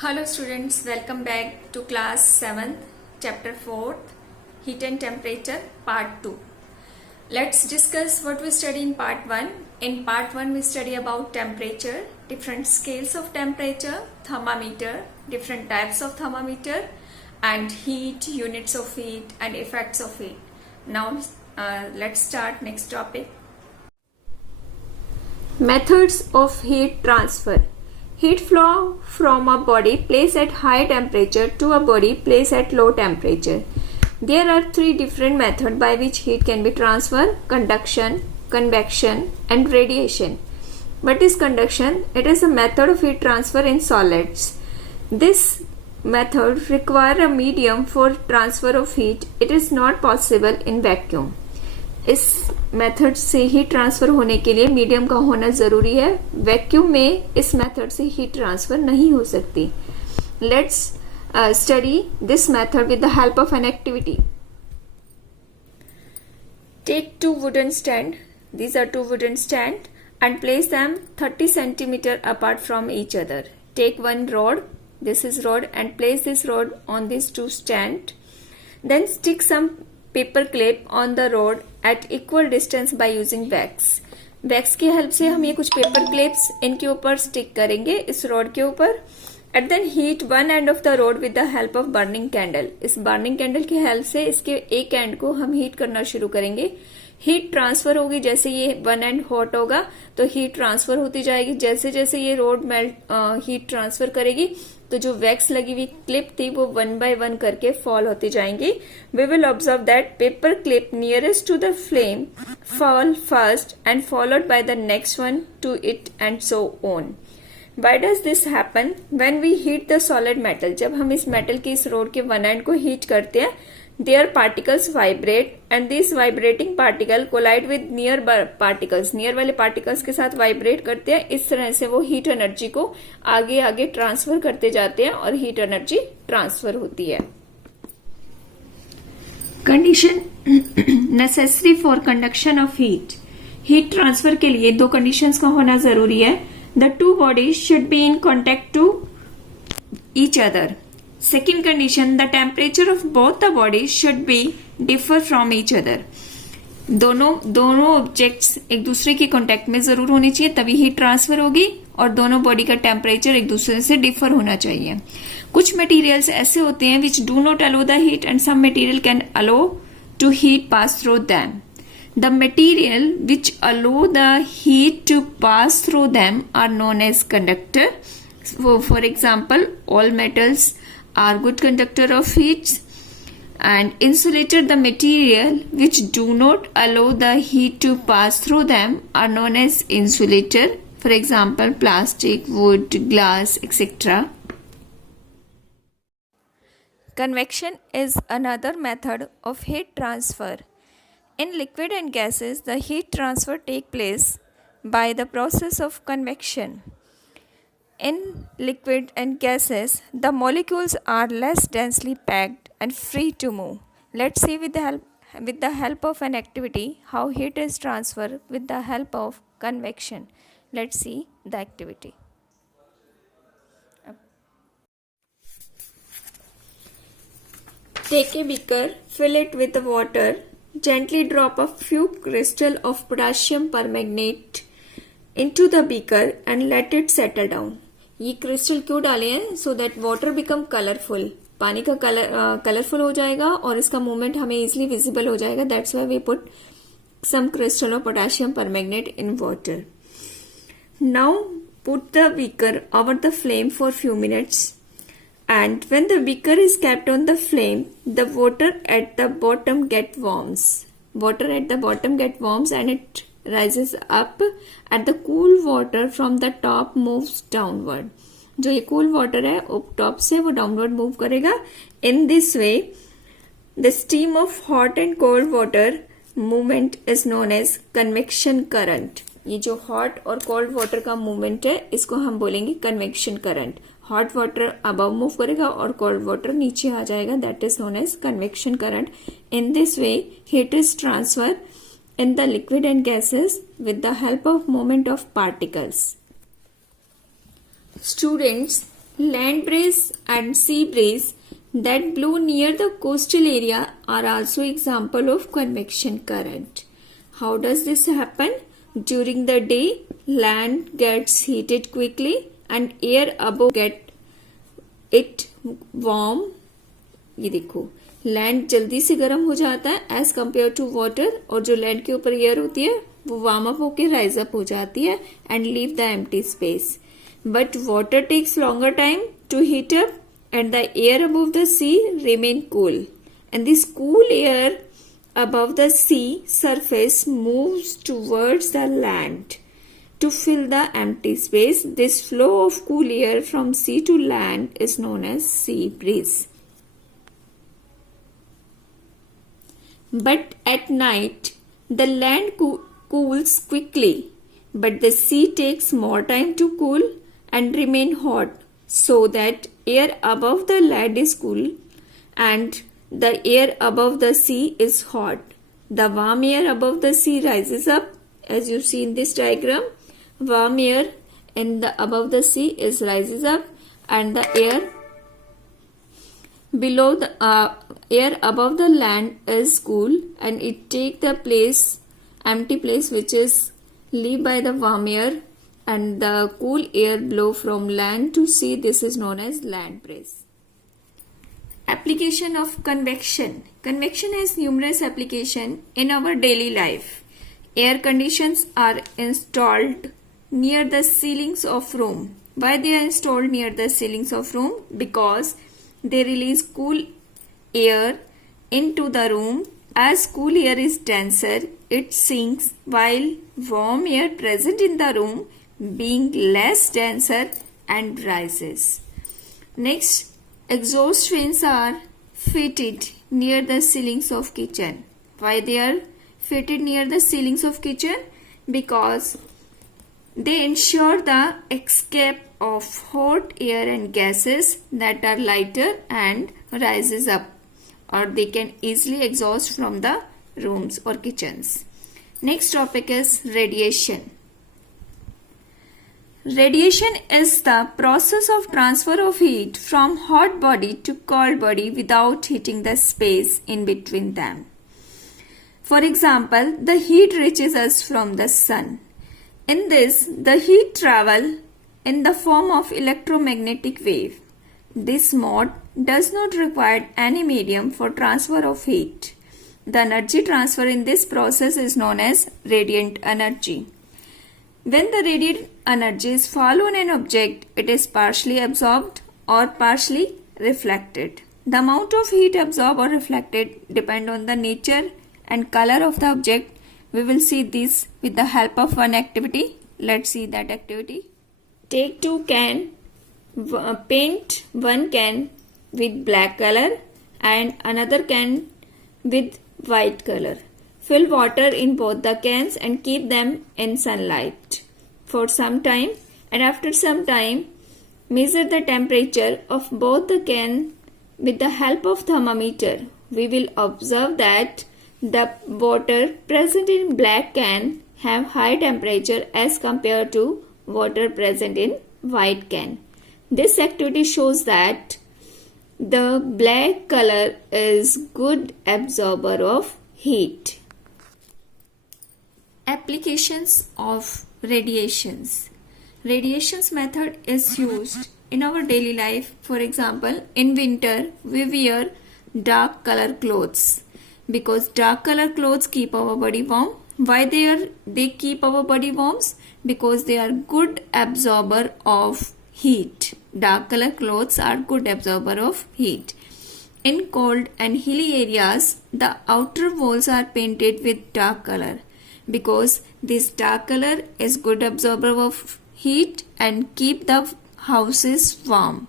Hello students, welcome back to class 7th, chapter 4th, heat and temperature, part 2. Let's discuss what we study in part 1. In part 1 we study about temperature, different scales of temperature, thermometer, different types of thermometer, and heat, units of heat and effects of heat. Now let's start next topic. Methods of heat transfer. Heat flow from a body placed at high temperature to a body placed at low temperature. There are three different methods by which heat can be transferred: conduction, convection and radiation. What is conduction? It is a method of heat transfer in solids. This method requires a medium for transfer of heat. It is not possible in vacuum. इस method से heat transfer होने के लिए medium का होना जरूरी है. Vacuum में इस मेथड से हीट ट्रांसफर नहीं हो सकती. Let's study this method with the help of an activity. Take two wooden stand. These are two wooden stand and place them 30 centimeter apart from each other. Take one rod, this is rod, and place this rod on these two stand. Then stick some paper clip on the rod at equal distance by using wax. Wax की help से हम ये कुछ paper clips इनके ऊपर stick करेंगे इस rod के ऊपर. At then heat one end of the rod with the help of burning candle. इस बर्निंग कैंडल की हेल्प से इसके एक एंड को हम हीट करना शुरू करेंगे. हीट ट्रांसफर होगी. जैसे ये वन एंड हॉट होगा तो हीट ट्रांसफर होती जाएगी. जैसे जैसे ये रोड मेल्ट हीट ट्रांसफर करेगी तो जो वैक्स लगी हुई क्लिप थी वो वन बाय वन करके फॉल होती जाएंगी. We will observe that paper clip nearest to the flame fall first and followed by the next one to it and so on. Why does this happen? When we heat the solid metal, जब हम इस metal की इस road के one and को heat करते हैं, their particles vibrate and these vibrating particle collide with near particles. Near वाले पार्टिकल्स के साथ वाइब्रेट करते हैं. इस तरह से वो हीट एनर्जी को आगे आगे ट्रांसफर करते जाते हैं और हीट एनर्जी ट्रांसफर होती है. Condition necessary for conduction of heat. Heat transfer के लिए दो कंडीशंस का होना जरूरी है. The two bodies should be in contact to each other. Second condition, the temperature of both the bodies should be differ from each other. दोनों objects एक दूसरे के कांटेक्ट में जरूर होनी चाहिए तभी हीट ट्रांसफर होगी और दोनों बॉडी का टेम्परेचर एक दूसरे से डिफर होना चाहिए. कुछ मटेरियल्स ऐसे होते हैं which do not allow the heat and some material can allow to heat pass through them. The material which allow the heat to pass through them are known as conductor. For example, all metals are good conductor of heat. And insulator, the material which do not allow the heat to pass through them are known as insulator. For example, plastic, wood, glass, etc. Convection is another method of heat transfer. In liquid and gases, the heat transfer takes place by the process of convection. In liquid and gases, the molecules are less densely packed and free to move. Let's see with the help of an activity how heat is transferred with the help of convection. Let's see the activity. Take a beaker, fill it with water. Gently drop a few crystals of potassium permanganate into the beaker and let it settle down. ये crystal क्यों डाले हैं? So that water become colorful. पानी का colourful हो जाएगा और इसका मूवमेंट हमें इजिली विजिबल हो जाएगा. That's why we put some crystal of potassium permanganate in water. Now put the beaker over the flame for few minutes. And when the beaker is kept on the flame, the water at the bottom get warms. Water at the bottom get warms and it rises up and the cool water from the top moves downward. जो ये cool water है top से वो downward move करेगा. In this way, the stream of hot and cold water movement is known as convection current. ये जो hot और cold water का movement है इसको हम बोलेंगे convection current. Hot water above move करेगा और कोल्ड वाटर नीचे आ जाएगा. That is known as convection current. In this way heat is transfer in the liquid and gases with the help of movement of particles. Students, Land breeze and sea breeze that blow near the coastal area are also example of convection current. How does this happen? During the day, land gets heated quickly and air above get it warm. ये देखो, land जल्दी से गर्म हो जाता है as compare to water, और जो लैंड के ऊपर एयर होती है वो वार्म अप होकर राइज अप हो जाती है and leave the empty space. But water takes longer time to heat up and the air above the sea remain cool. And this cool air above the sea surface moves towards the land to fill the empty space. This flow of cool air from sea to land is known as sea breeze. But at night, the land cools quickly, but the sea takes more time to cool and remain hot, so that air above the land is cool and the air above the sea is hot. The warm air above the sea rises up, as you see in this diagram. Warm air above the sea is rises up, and the air below the air above the land is cool, and it take the empty place which is leave by the warm air, and the cool air blow from land to sea. This is known as land breeze. Application of convection. Convection has numerous applications in our daily life. Air conditions are installed near the ceilings of room. Why they are installed near the ceilings of room? Because they release cool air into the room. As cool air is denser, it sinks, while warm air present in the room being less denser and rises. Next, exhaust fans are fitted near the ceilings of kitchen. Why they are fitted near the ceilings of kitchen? Because they ensure the escape of hot air and gases that are lighter and rises up, or they can easily exhaust from the rooms or kitchens. Next topic is radiation. Radiation is the process of transfer of heat from hot body to cold body without heating the space in between them. For example, the heat reaches us from the sun. In this, the heat travels in the form of electromagnetic wave. This mode does not require any medium for transfer of heat. The energy transfer in this process is known as radiant energy. When the radiant energy is fall on an object, it is partially absorbed or partially reflected. The amount of heat absorbed or reflected depend on the nature and color of the object. We will see this with the help of one activity. Let's see that activity. Take two cans, paint one can with black color and another can with white color. Fill water in both the cans and keep them in sunlight for some time, and after some time measure the temperature of both the cans with the help of thermometer. We will observe that the water present in black can have high temperature as compared to water present in white can. This activity shows that the black color is good absorber of heat. Applications of radiations. Radiations method is used in our daily life. For example, in winter we wear dark color clothes because dark color clothes keep our body warm. Why they keep our body warm? Because they are good absorber of heat. Dark color clothes are good absorber of heat. In cold and hilly areas, the outer walls are painted with dark color because this dark color is good absorber of heat and keep the houses warm.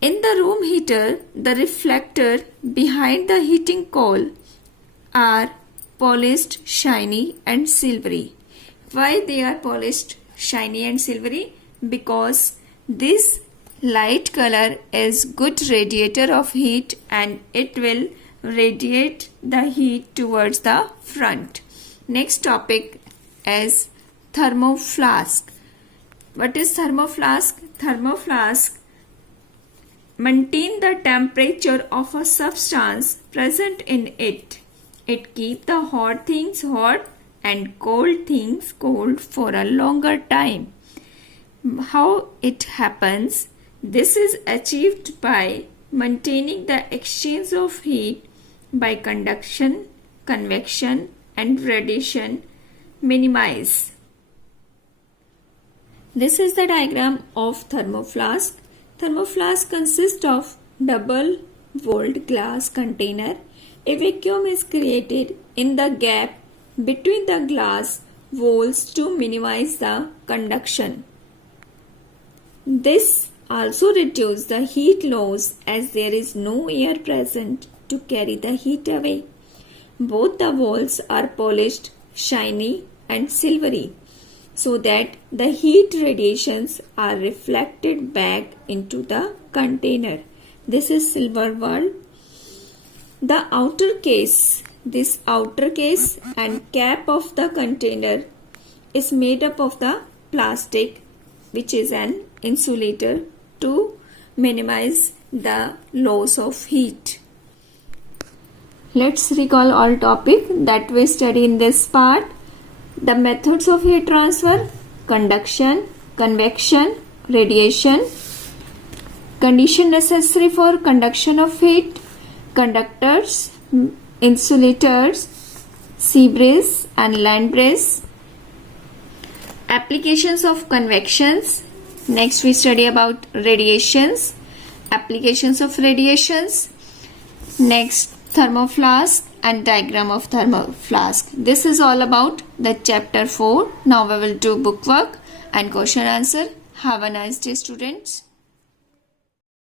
In the room heater, the reflector behind the heating coil are polished, shiny and silvery. Why they are polished, shiny and silvery? Because this light color is good radiator of heat and it will radiate the heat towards the front. Next topic is thermoflask. What is thermoflask? Thermoflask maintain the temperature of a substance present in it. It keeps the hot things hot and cold things cold for a longer time. How it happens? This is achieved by maintaining the exchange of heat by conduction, convection and radiation minimize. This is the diagram of thermoflask. Thermoflask consists of double-walled glass container. A vacuum is created in the gap between the glass walls to minimize the conduction. This also reduces the heat loss as there is no air present to carry the heat away. Both the walls are polished, shiny and silvery so that the heat radiations are reflected back into the container. This is silver wall. The outer case, this outer case and cap of the container is made up of the plastic, which is an insulator to minimize the loss of heat. Let's recall all topic that we study in this part. The methods of heat transfer: conduction, convection, radiation. Condition necessary for conduction of heat: conductors, insulators, sea breeze and land breeze. Applications of convections. Next we study about radiations, applications of radiations. Next, thermoflask and diagram of thermoflask. This is all about the chapter 4. Now we will do bookwork and question answer. Have a nice day, students.